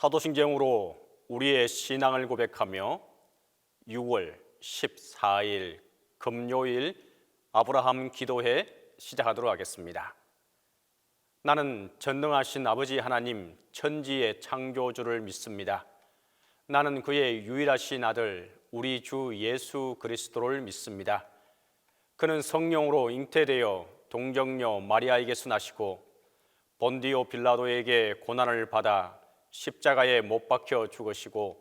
사도신경으로 우리의 신앙을 고백하며 6월 14일 금요일 아브라함 기도회 시작하도록 하겠습니다. 나는 전능하신 아버지 하나님 천지의 창조주를 믿습니다. 나는 그의 유일하신 아들 우리 주 예수 그리스도를 믿습니다. 그는 성령으로 잉태되어 동정녀 마리아에게서 나시고 본디오 빌라도에게 고난을 받아 십자가에 못 박혀 죽으시고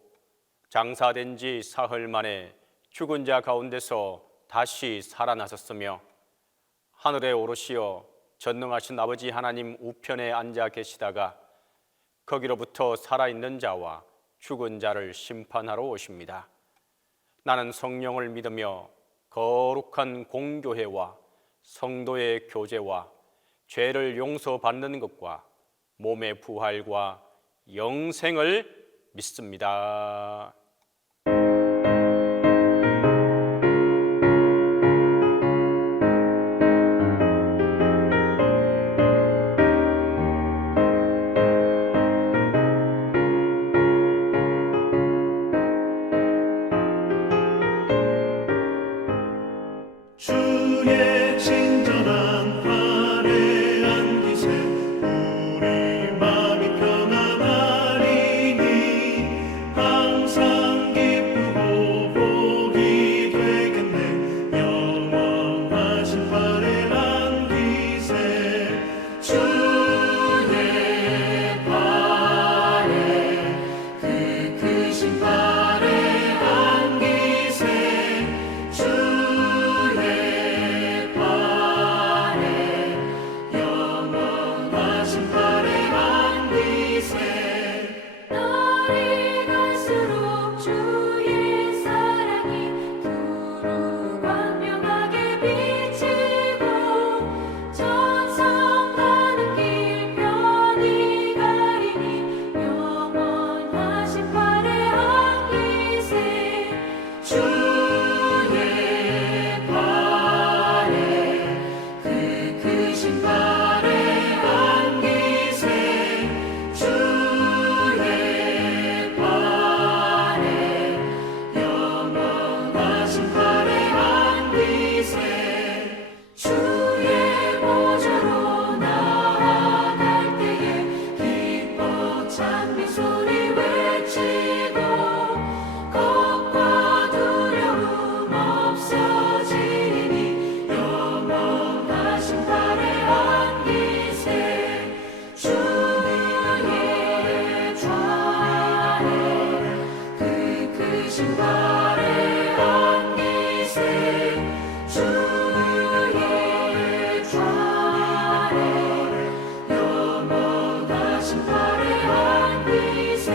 장사된 지 사흘 만에 죽은 자 가운데서 다시 살아나셨으며 하늘에 오르시어 전능하신 아버지 하나님 우편에 앉아 계시다가 거기로부터 살아있는 자와 죽은 자를 심판하러 오십니다. 나는 성령을 믿으며 거룩한 공교회와 성도의 교제와 죄를 용서받는 것과 몸의 부활과 영생을 믿습니다. 주의 친절한 팔에 안기세 우리 마음이 평안하리니 항상 기쁘고 복이 되겠네. 영원하신 팔에 안기세 주의 팔에 그 크신 팔에 안기세 날이 갈수록 주의 사랑이 두루 광명하게 비치고 천성 가는 길 편히 가리니 영원하신 팔에 안기세 주의 팔에 그 크신 팔에 안기세 주의 팔에 영원하신 팔에 안기세 주의 보좌로 나아갈 때에 기뻐 찬미 소리 외치고 겁과 두려움 없어지니 영원하신 팔에 안기세 주의 좌에 그 크신 팔에 안기세 주의 좌에 영원하신 팔에 안기세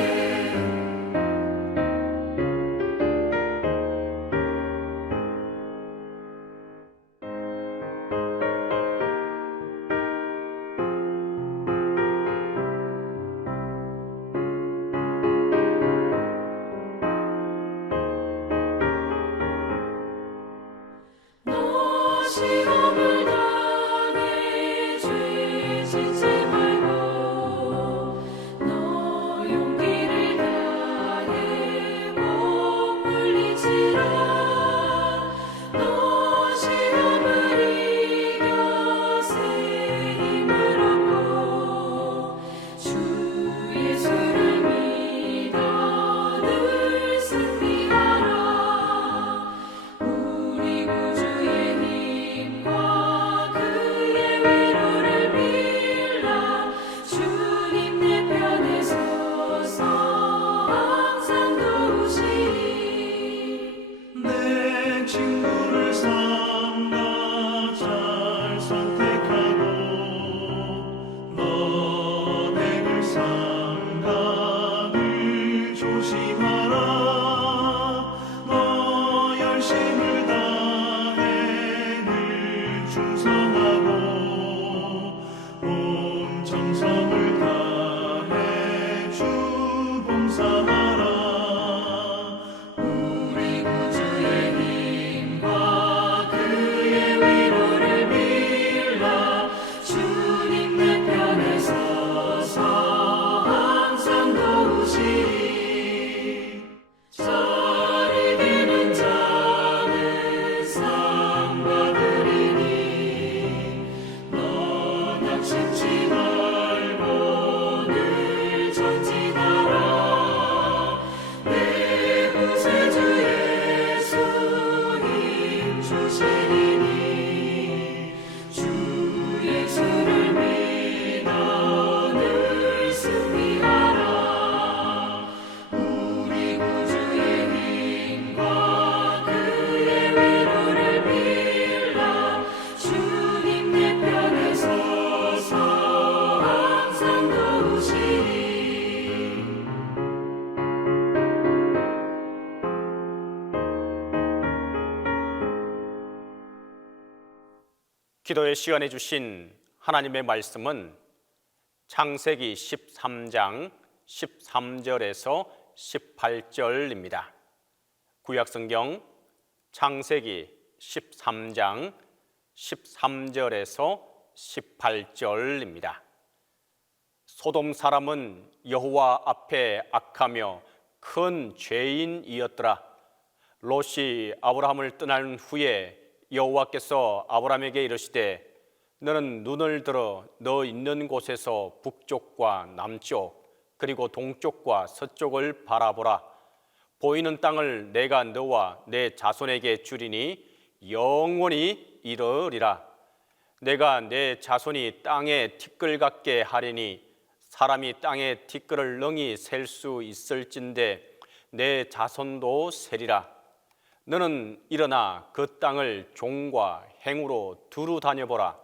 기도의 시간에 주신 하나님의 말씀은 창세기 13장 13절에서 18절입니다. 구약성경 창세기 13장 13절에서 18절입니다. 소돔 사람은 여호와 앞에 악하며 큰 죄인이었더라. 롯이 아브라함을 떠난 후에 여호와께서 아브라함에게 이르시되 너는 눈을 들어 너 있는 곳에서 북쪽과 남쪽 그리고 동쪽과 서쪽을 바라보라. 보이는 땅을 내가 너와 내 자손에게 주리니 영원히 이르리라. 내가 내 자손이 땅에 티끌 같게 하리니 사람이 땅에 티끌을 능히 셀 수 있을진데 내 자손도 세리라. 너는 일어나 그 땅을 종과 행으로 두루 다녀보라.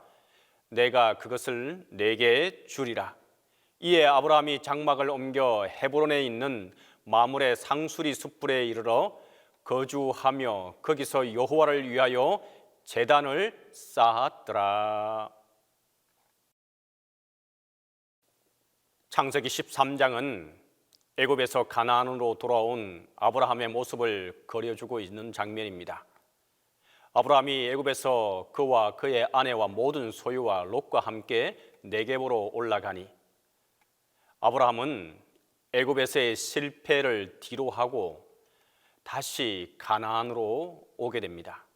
내가 그것을 내게 주리라. 이에 아브라함이 장막을 옮겨 헤브론에 있는 마므레 상수리 숯불에 이르러 거주하며 거기서 여호와를 위하여 제단을 쌓았더라. 창세기 13장은 애굽에서 가나안으로 돌아온 아브라함의 모습을 그려주고 있는 장면입니다. 아브라함이 애굽에서 그와 그의 아내와 모든 소유와 롯과 함께 네겝으로 올라가니 아브라함은 애굽에서의 실패를 뒤로하고 다시 가나안으로 오게 됩니다.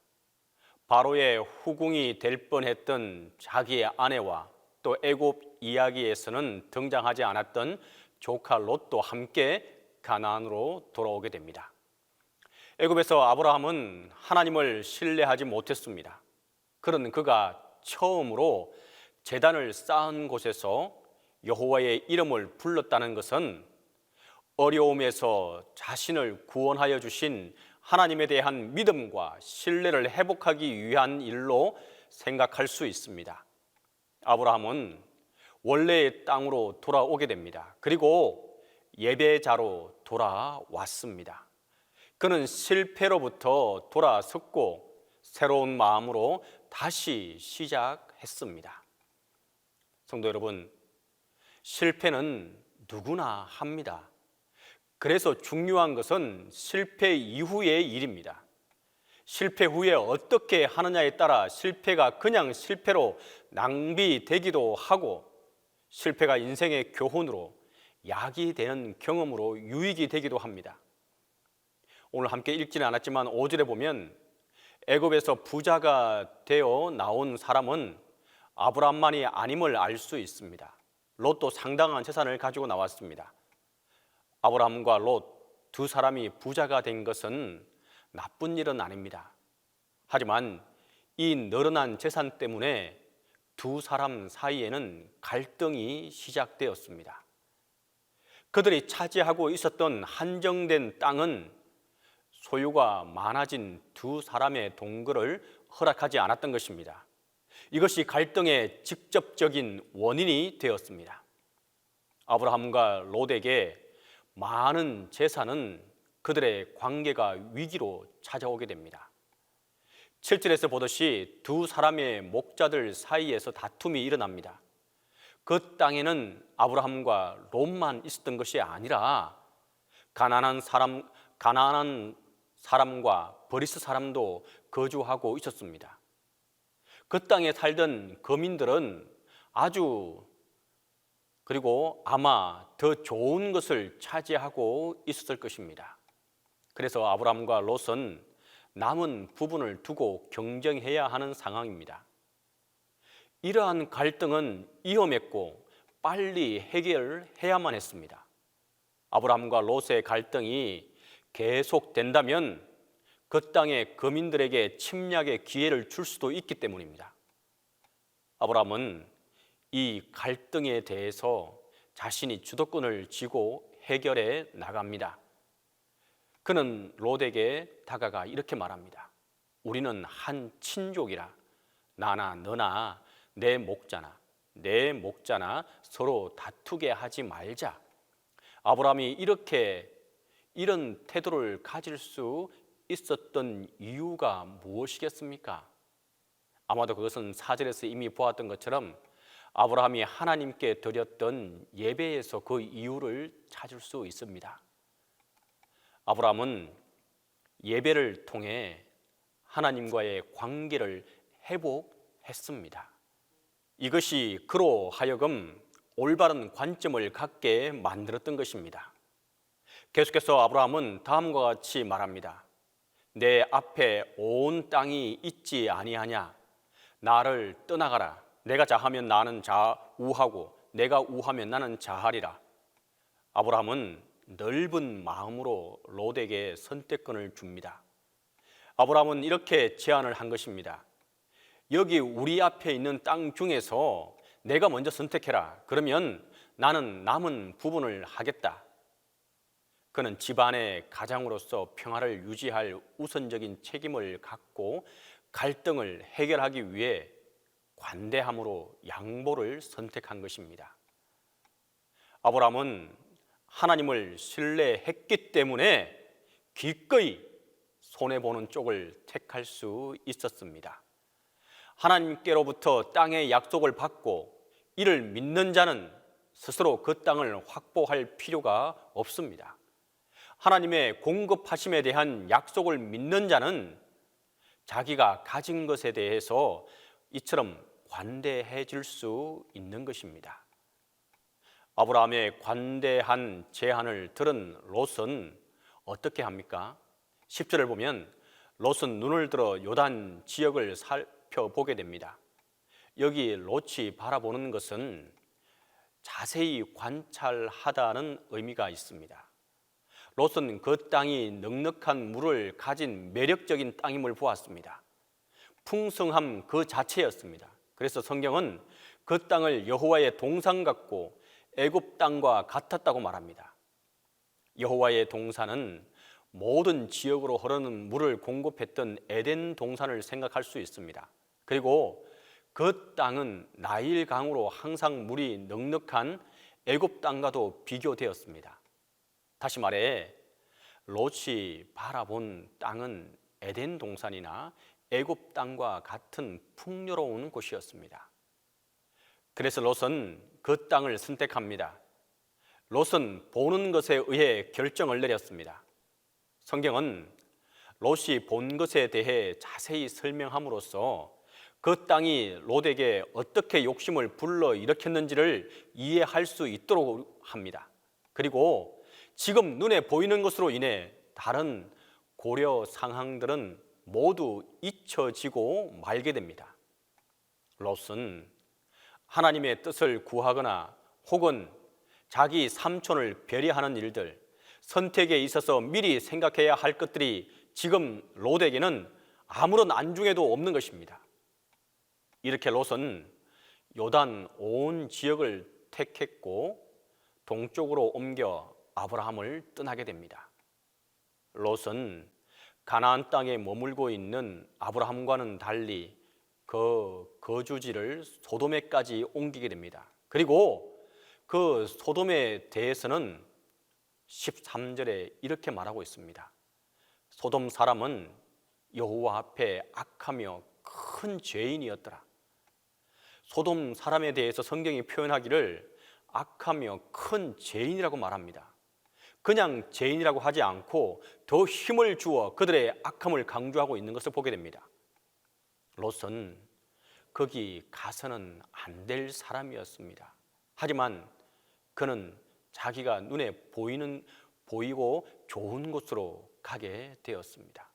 바로의 후궁이 될 뻔했던 자기의 아내와 또 애굽 이야기에서는 등장하지 않았던 조카 롯도 함께 가나안으로 돌아오게 됩니다. 애굽에서 아브라함은 하나님을 신뢰하지 못했습니다. 그런 그가 처음으로 제단을 쌓은 곳에서 여호와의 이름을 불렀다는 것은 어려움에서 자신을 구원하여 주신 하나님에 대한 믿음과 신뢰를 회복하기 위한 일로 생각할 수 있습니다. 아브라함은 원래의 땅으로 돌아오게 됩니다. 그리고 예배자로 돌아왔습니다. 그는 실패로부터 돌아섰고 새로운 마음으로 다시 시작했습니다. 성도 여러분, 실패는 누구나 합니다. 그래서 중요한 것은 실패 이후의 일입니다. 실패 후에 어떻게 하느냐에 따라 실패가 그냥 실패로 낭비되기도 하고 실패가 인생의 교훈으로 약이 되는 경험으로 유익이 되기도 합니다. 오늘 함께 읽지는 않았지만 5절에 보면 애굽에서 부자가 되어 나온 사람은 아브람만이 아님을 알 수 있습니다. 롯도 상당한 재산을 가지고 나왔습니다. 아브람과 롯 두 사람이 부자가 된 것은 나쁜 일은 아닙니다. 하지만 이 늘어난 재산 때문에 두 사람 사이에는 갈등이 시작되었습니다. 그들이 차지하고 있었던 한정된 땅은 소유가 많아진 두 사람의 동거를 허락하지 않았던 것입니다. 이것이 갈등의 직접적인 원인이 되었습니다. 아브라함과 롯에게 많은 재산은 그들의 관계가 위기로 찾아오게 됩니다. 7절에서 보듯이 두 사람의 목자들 사이에서 다툼이 일어납니다. 그 땅에는 아브라함과 롯만 있었던 것이 아니라 가나안 사람과 브리스 사람도 거주하고 있었습니다. 그 땅에 살던 거민들은 그리고 아마 더 좋은 것을 차지하고 있었을 것입니다. 그래서 아브라함과 롯은 남은 부분을 두고 경쟁해야 하는 상황입니다. 이러한 갈등은 위험했고 빨리 해결해야만 했습니다. 아브라함과 롯의 갈등이 계속된다면 그 땅의 거민들에게 침략의 기회를 줄 수도 있기 때문입니다. 아브라함은 이 갈등에 대해서 자신이 주도권을 쥐고 해결해 나갑니다. 그는 롯에게 다가가 이렇게 말합니다. 우리는 한 친족이라 나나 너나 내 목자나 서로 다투게 하지 말자. 아브라함이 이런 태도를 가질 수 있었던 이유가 무엇이겠습니까? 아마도 그것은 4절에서 이미 보았던 것처럼 아브라함이 하나님께 드렸던 예배에서 그 이유를 찾을 수 있습니다. 아브라함은 예배를 통해 하나님과의 관계를 회복했습니다. 이것이 그로 하여금 올바른 관점을 갖게 만들었던 것입니다. 계속해서 아브라함은 다음과 같이 말합니다. 내 앞에 온 땅이 있지 아니하냐? 나를 떠나가라. 내가 자하면 나는 좌우하고 내가 우하면 나는 좌하리라. 아브라함은 넓은 마음으로 롯에게 선택권을 줍니다. 아브라함은 이렇게 제안을 한 것입니다. 여기 우리 앞에 있는 땅 중에서 내가 먼저 선택해라. 그러면 나는 남은 부분을 하겠다. 그는 집안의 가장으로서 평화를 유지할 우선적인 책임을 갖고 갈등을 해결하기 위해 관대함으로 양보를 선택한 것입니다. 아브라함은 하나님을 신뢰했기 때문에 기꺼이 손해보는 쪽을 택할 수 있었습니다. 하나님께로부터 땅의 약속을 받고 이를 믿는 자는 스스로 그 땅을 확보할 필요가 없습니다. 하나님의 공급하심에 대한 약속을 믿는 자는 자기가 가진 것에 대해서 이처럼 관대해질 수 있는 것입니다. 아브라함의 관대한 제안을 들은 롯은 어떻게 합니까? 10절을 보면 롯은 눈을 들어 요단 지역을 살펴보게 됩니다. 여기 롯이 바라보는 것은 자세히 관찰하다는 의미가 있습니다. 롯은 그 땅이 넉넉한 물을 가진 매력적인 땅임을 보았습니다. 풍성함 그 자체였습니다. 그래서 성경은 그 땅을 여호와의 동산 같고 애굽 땅과 같았다고 말합니다. 여호와의 동산은 모든 지역으로 흐르는 물을 공급했던 에덴 동산을 생각할 수 있습니다. 그리고 그 땅은 나일 강으로 항상 물이 넉넉한 애굽 땅과도 비교되었습니다. 다시 말해 롯이 바라본 땅은 에덴 동산이나 애굽 땅과 같은 풍요로운 곳이었습니다. 그래서 롯은 그 땅을 선택합니다. 롯은 보는 것에 의해 결정을 내렸습니다. 성경은 롯이 본 것에 대해 자세히 설명함으로써 그 땅이 롯에게 어떻게 욕심을 불러일으켰는지를 이해할 수 있도록 합니다. 그리고 지금 눈에 보이는 것으로 인해 다른 고려 상황들은 모두 잊혀지고 말게 됩니다. 롯은 하나님의 뜻을 구하거나 혹은 자기 삼촌을 배려하는 일들, 선택에 있어서 미리 생각해야 할 것들이 지금 롯에게는 아무런 안중에도 없는 것입니다. 이렇게 롯은 요단 온 지역을 택했고 동쪽으로 옮겨 아브라함을 떠나게 됩니다. 롯은 가나안 땅에 머물고 있는 아브라함과는 달리 그 거주지를 소돔에까지 옮기게 됩니다. 그리고 그 소돔에 대해서는 13절에 이렇게 말하고 있습니다. 소돔 사람은 여호와 앞에 악하며 큰 죄인이었더라. 소돔 사람에 대해서 성경이 표현하기를 악하며 큰 죄인이라고 말합니다. 그냥 죄인이라고 하지 않고 더 힘을 주어 그들의 악함을 강조하고 있는 것을 보게 됩니다. 롯은 거기 가서는 안 될 사람이었습니다. 하지만 그는 자기가 눈에 보이고 좋은 곳으로 가게 되었습니다.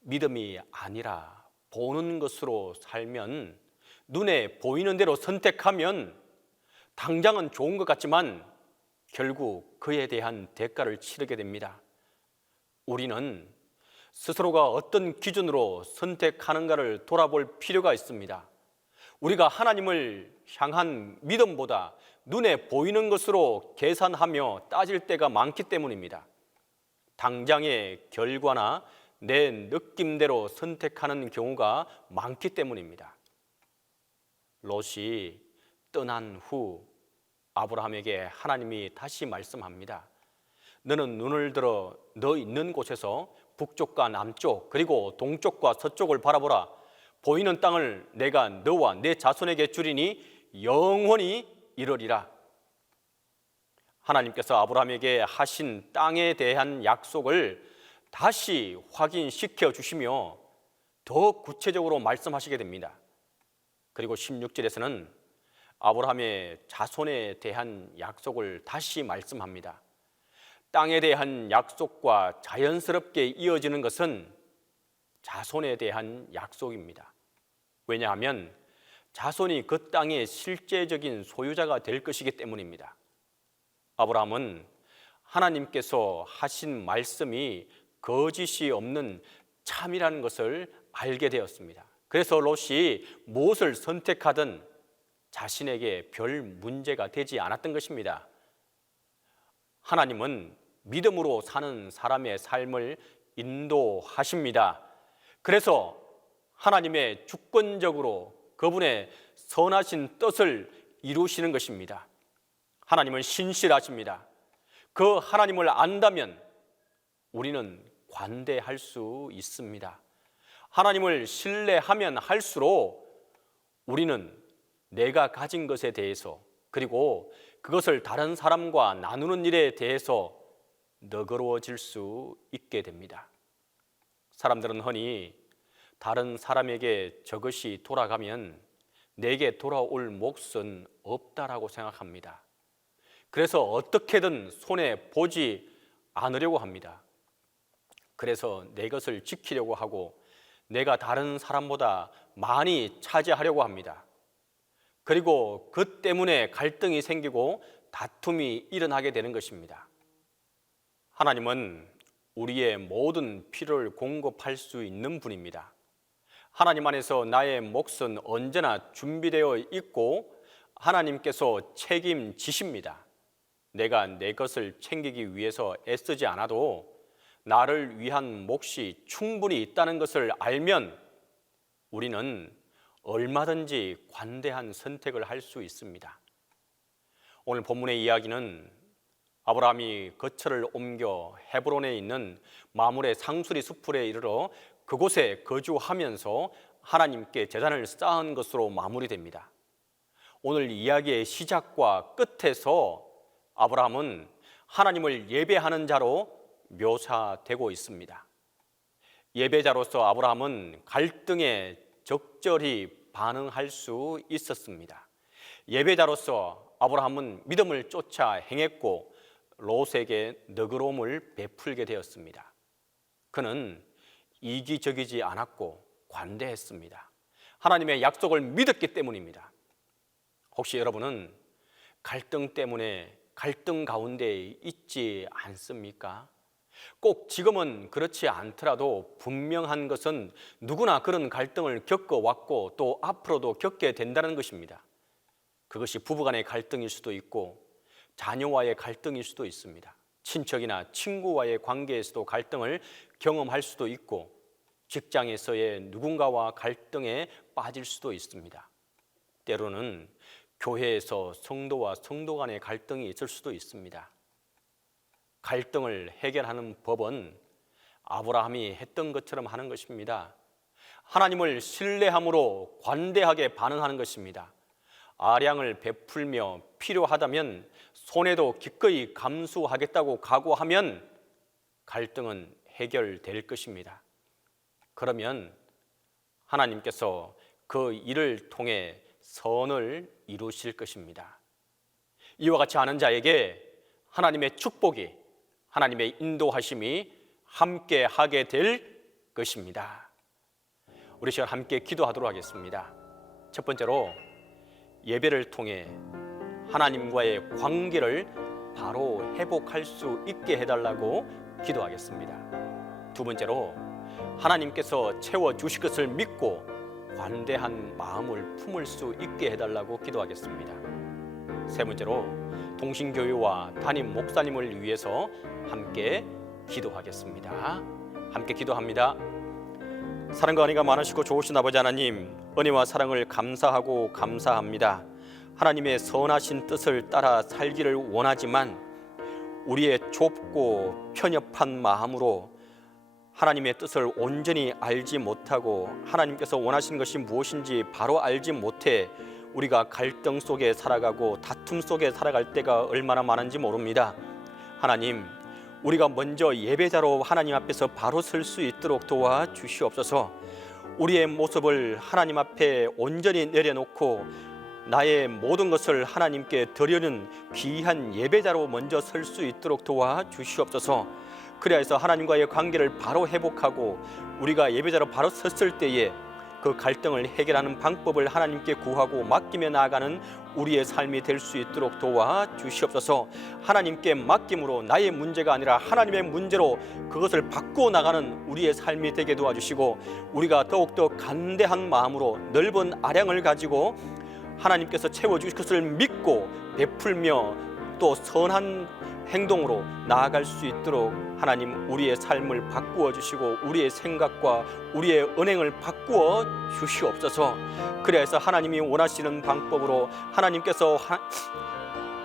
믿음이 아니라 보는 것으로 살면, 눈에 보이는 대로 선택하면 당장은 좋은 것 같지만 결국 그에 대한 대가를 치르게 됩니다. 우리는 스스로가 어떤 기준으로 선택하는가를 돌아볼 필요가 있습니다. 우리가 하나님을 향한 믿음보다 눈에 보이는 것으로 계산하며 따질 때가 많기 때문입니다. 당장의 결과나 내 느낌대로 선택하는 경우가 많기 때문입니다. 롯이 떠난 후 아브라함에게 하나님이 다시 말씀합니다. 너는 눈을 들어 너 있는 곳에서 북쪽과 남쪽 그리고 동쪽과 서쪽을 바라보라. 보이는 땅을 내가 너와 내 자손에게 주리니 영원히 이르리라. 하나님께서 아브라함에게 하신 땅에 대한 약속을 다시 확인시켜 주시며 더 구체적으로 말씀하시게 됩니다. 그리고 16절에서는 아브라함의 자손에 대한 약속을 다시 말씀합니다. 땅에 대한 약속과 자연스럽게 이어지는 것은 자손에 대한 약속입니다. 왜냐하면 자손이 그 땅의 실제적인 소유자가 될 것이기 때문입니다. 아브라함은 하나님께서 하신 말씀이 거짓이 없는 참이라는 것을 알게 되었습니다. 그래서 롯이 무엇을 선택하든 자신에게 별 문제가 되지 않았던 것입니다. 하나님은 믿음으로 사는 사람의 삶을 인도하십니다. 그래서 하나님의 주권적으로 그분의 선하신 뜻을 이루시는 것입니다. 하나님은 신실하십니다. 그 하나님을 안다면 우리는 관대할 수 있습니다. 하나님을 신뢰하면 할수록 우리는 내가 가진 것에 대해서 그리고 그것을 다른 사람과 나누는 일에 대해서 너그러워질 수 있게 됩니다. 사람들은 흔히 다른 사람에게 저것이 돌아가면 내게 돌아올 몫은 없다라고 생각합니다. 그래서 어떻게든 손에 보지 않으려고 합니다. 그래서 내 것을 지키려고 하고 내가 다른 사람보다 많이 차지하려고 합니다. 그리고 그 때문에 갈등이 생기고 다툼이 일어나게 되는 것입니다. 하나님은 우리의 모든 필요를 공급할 수 있는 분입니다. 하나님 안에서 나의 몫은 언제나 준비되어 있고 하나님께서 책임지십니다. 내가 내 것을 챙기기 위해서 애쓰지 않아도 나를 위한 몫이 충분히 있다는 것을 알면 우리는 얼마든지 관대한 선택을 할 수 있습니다. 오늘 본문의 이야기는 아브라함이 거처를 옮겨 헤브론에 있는 마므레 상수리 숲풀에 이르러 그곳에 거주하면서 하나님께 제단을 쌓은 것으로 마무리됩니다. 오늘 이야기의 시작과 끝에서 아브라함은 하나님을 예배하는 자로 묘사되고 있습니다. 예배자로서 아브라함은 갈등에 적절히 반응할 수 있었습니다. 예배자로서 아브라함은 믿음을 쫓아 행했고 롯에게 너그러움을 베풀게 되었습니다. 그는 이기적이지 않았고 관대했습니다. 하나님의 약속을 믿었기 때문입니다. 혹시 여러분은 갈등 때문에 갈등 가운데 있지 않습니까? 꼭 지금은 그렇지 않더라도 분명한 것은 누구나 그런 갈등을 겪어왔고 또 앞으로도 겪게 된다는 것입니다. 그것이 부부간의 갈등일 수도 있고 자녀와의 갈등일 수도 있습니다. 친척이나 친구와의 관계에서도 갈등을 경험할 수도 있고 직장에서의 누군가와 갈등에 빠질 수도 있습니다. 때로는 교회에서 성도와 성도 간의 갈등이 있을 수도 있습니다. 갈등을 해결하는 법은 아브라함이 했던 것처럼 하는 것입니다. 하나님을 신뢰함으로 관대하게 반응하는 것입니다. 아량을 베풀며 필요하다면 손해도 기꺼이 감수하겠다고 각오하면 갈등은 해결될 것입니다. 그러면 하나님께서 그 일을 통해 선을 이루실 것입니다. 이와 같이 하는 자에게 하나님의 축복이, 하나님의 인도하심이 함께 하게 될 것입니다. 우리 시간 함께 기도하도록 하겠습니다. 첫 번째로 예배를 통해 하나님과의 관계를 바로 회복할 수 있게 해달라고 기도하겠습니다. 두 번째로 하나님께서 채워주실 것을 믿고 관대한 마음을 품을 수 있게 해달라고 기도하겠습니다. 세 번째로 동신교회와 담임 목사님을 위해서 함께 기도하겠습니다. 함께 기도합니다. 사랑과 은혜가 많으시고 좋으신 아버지 하나님, 은혜와 사랑을 감사하고 감사합니다. 하나님의 선하신 뜻을 따라 살기를 원하지만 우리의 좁고 편협한 마음으로 하나님의 뜻을 온전히 알지 못하고 하나님께서 원하시는 것이 무엇인지 바로 알지 못해 우리가 갈등 속에 살아가고 다툼 속에 살아갈 때가 얼마나 많은지 모릅니다. 하나님, 우리가 먼저 예배자로 하나님 앞에서 바로 설 수 있도록 도와주시옵소서. 우리의 모습을 하나님 앞에 온전히 내려놓고 나의 모든 것을 하나님께 드리는 귀한 예배자로 먼저 설 수 있도록 도와주시옵소서. 그래야 해서 하나님과의 관계를 바로 회복하고 우리가 예배자로 바로 섰을 때에 그 갈등을 해결하는 방법을 하나님께 구하고 맡기며 나아가는 우리의 삶이 될 수 있도록 도와주시옵소서. 하나님께 맡김으로 나의 문제가 아니라 하나님의 문제로 그것을 바꾸어 나가는 우리의 삶이 되게 도와주시고 우리가 더욱더 간대한 마음으로 넓은 아량을 가지고 하나님께서 채워주실 것을 믿고 베풀며 또 선한 행동으로 나아갈 수 있도록 하나님 우리의 삶을 바꾸어 주시고 우리의 생각과 우리의 언행을 바꾸어 주시옵소서. 그래야 해서 하나님이 원하시는 방법으로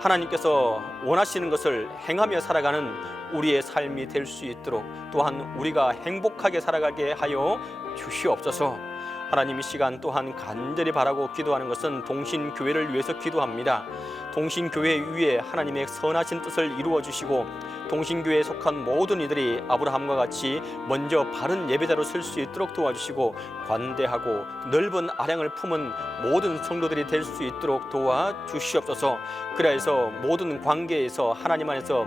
하나님께서 원하시는 것을 행하며 살아가는 우리의 삶이 될 수 있도록 또한 우리가 행복하게 살아가게 하여 주시옵소서. 하나님 이 시간 또한 간절히 바라고 기도하는 것은 동신교회를 위해서 기도합니다. 동신교회 위에 하나님의 선하신 뜻을 이루어 주시고 동신교회에 속한 모든 이들이 아브라함과 같이 먼저 바른 예배자로 설 수 있도록 도와주시고 관대하고 넓은 아량을 품은 모든 성도들이 될 수 있도록 도와주시옵소서. 그래야 해서 모든 관계에서 하나님 안에서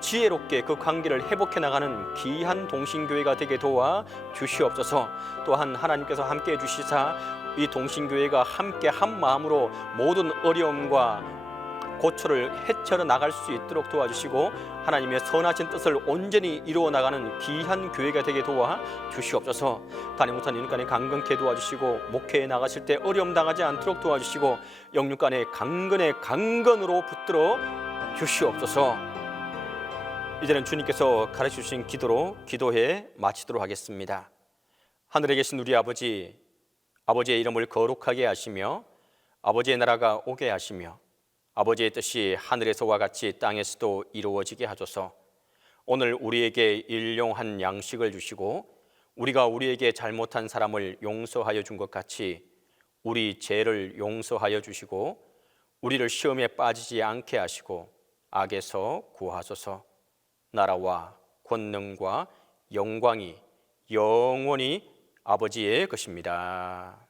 지혜롭게 그 관계를 회복해 나가는 귀한 동신교회가 되게 도와주시옵소서. 또한 하나님께서 함께해 주시사 이 동신교회가 함께 한 마음으로 모든 어려움과 고초를 헤쳐려 나갈 수 있도록 도와주시고 하나님의 선하신 뜻을 온전히 이루어 나가는 귀한 교회가 되게 도와주시옵소서. 단임 못한 인간에 강건케 도와주시고 목회에 나가실 때 어려움 당하지 않도록 도와주시고 영육간에 강건으로 붙들어 주시옵소서. 이제는 주님께서 가르쳐 주신 기도로 기도해 마치도록 하겠습니다. 하늘에 계신 우리 아버지, 아버지의 이름을 거룩하게 하시며 아버지의 나라가 오게 하시며 아버지의 뜻이 하늘에서와 같이 땅에서도 이루어지게 하소서. 오늘 우리에게 일용한 양식을 주시고 우리가 우리에게 잘못한 사람을 용서하여 준 것 같이 우리 죄를 용서하여 주시고 우리를 시험에 빠지지 않게 하시고 악에서 구하소서. 나라와 권능과 영광이 영원히 아버지의 것입니다.